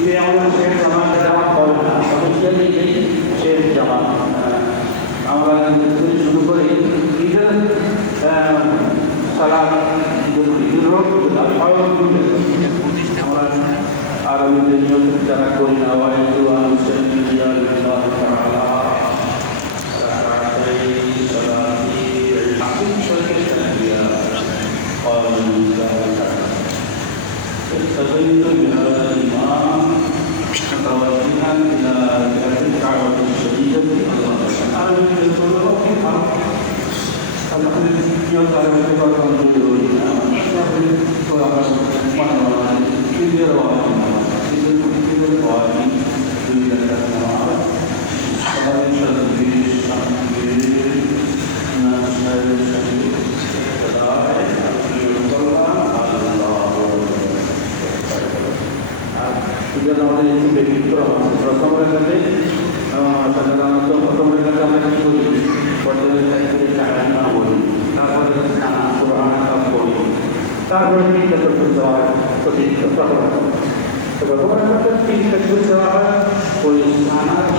ঈদে আমাদের শেষ জামাত জামাত হবে না অফিসিয়ালি এই শেষ জামাত আহ, আমরা যদি শুরু করি ঈদের সারা ঈদুল ঈদুল হোক ঈদুল আজহাও হোক, আমরা আরো ঈদের নিয়ম যারা করি না ওয়াইদু আলুসাল্লি আল্লাহ তাআলা ركعتي صلاتي আমাদের প্রথম রেখাতে সাধারণত প্রথম রেখাতে আমরা কি তারপরে তিনটা চতুর্থ দেওয়া হয় প্রতিনিধিত্ব প্রথম তো প্রথম রেখাতে তিনটা